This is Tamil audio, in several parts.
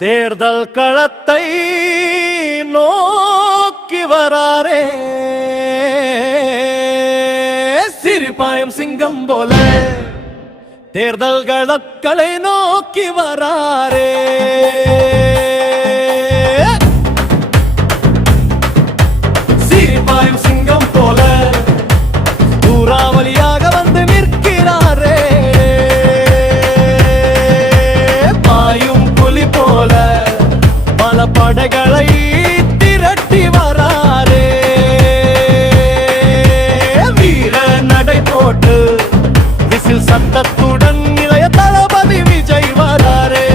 தேர்தல் களத்தை நோக்கி வராரே சிரிப்பாயும் சிங்கம் போல தேர்தல் களங்களை நோக்கி வராரே சிரிப்பாயும் சிங்கம் போல சூறாவளியாக வந்து நிற்கிறாரே பாயும் புலி போல பல படைகளை திரட்டி வராரே வீர நடை போட்டு விசில் சத்தத்துடன் இளைய தளபதி விஜய் வராரே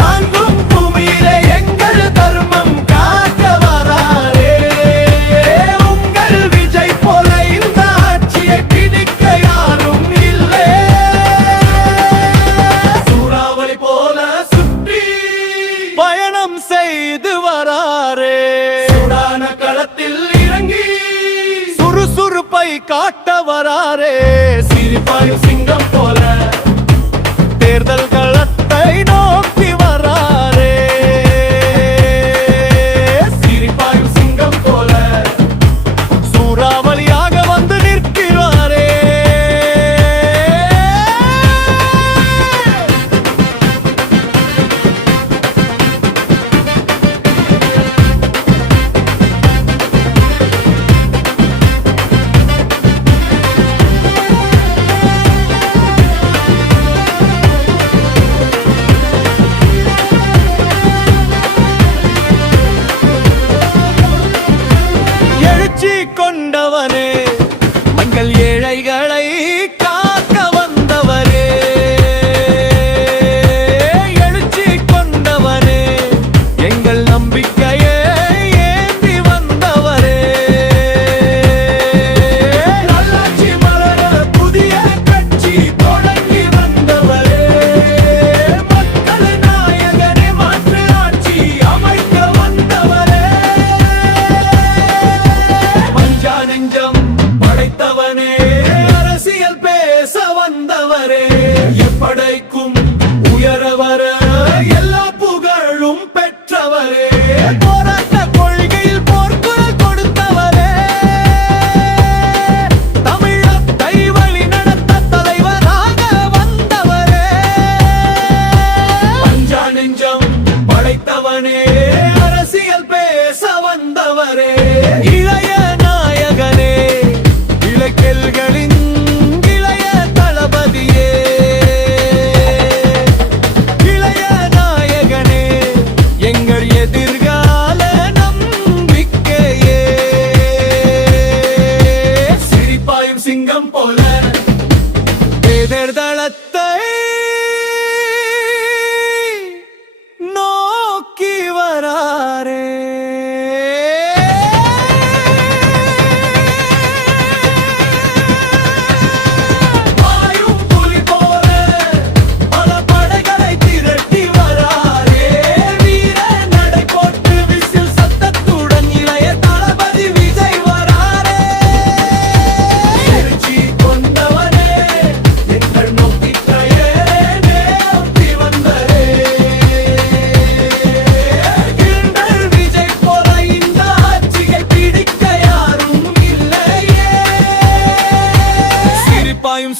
தாங்கும் பூமியிலே எங்கள் தர்மம் காக்க வராரே உங்கள் விஜய் போல இந்த ஆட்சியை பிடிக்க யாரும் இல்லை சூறாவளி போல சுற்றி பயணம் செய்து வராரே சூடான களத்தில் இறங்கி சுறுசுறுப்பை காட்ட வராரே சிரிப்பாயும் சிங்கம் போல தேர்தல் களத்தை நோக்கி வராரே சிரிப்பாயும் சிங்கம் போல சூறாவளியாக வந்து நிற்கிறாரே கொண்டவனே மங்கள் ஏழைகளை காக்க வந்தவரே எழுச்சி கொண்டவனே எங்கள் நம்பிக்கையே ஏந்தி வந்தவரே நல்லாட்சி மலர புதிய கட்சி தொடங்கி வந்தவரே மக்கள் நாயகனை மாற்று ஆட்சி அமைக்க வந்தவரே நெஞ்சம் படைத்தவனே அரசியல் பேச வந்தவரே எப்படைக்கும் உயர வர எல்லா புகழும் பெற்றவரே போராட்ட கொள்கையில் போர்க்குரல் கொடுத்தவரே தமிழத்தை வழி நடத்த தலைவராக வந்தவரே பஞ்சா நெஞ்சம் படைத்தவனே அரசியல் பேச வந்தவரே இளைய இளைஞர்களின் இளைய தளபதியே இளைய நாயகனே எங்கள் எதிர்கால நம்பிக்கையே சிரிப்பாயும் சிங்கம் போல தேர்தலத்தை நோக்கி வராரே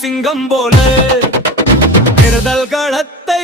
சிங்கம் போல தேர்தல் களத்தை